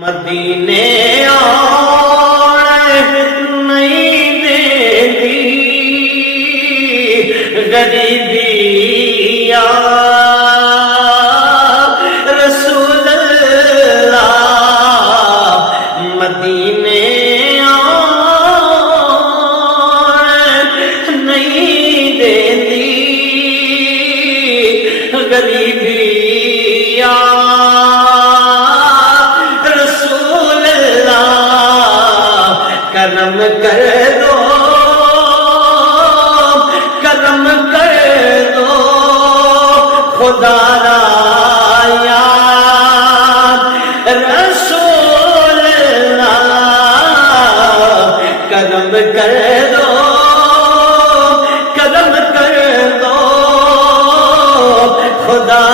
مدینے آنے نہیں دیتی غریبی یا رسول اللہ، مدینے آنے نہیں دیتی غریبی یا کرم کر دو، کرم کر دو خدا را یا رسول اللہ، کرم کر دو، کرم کر دو خدا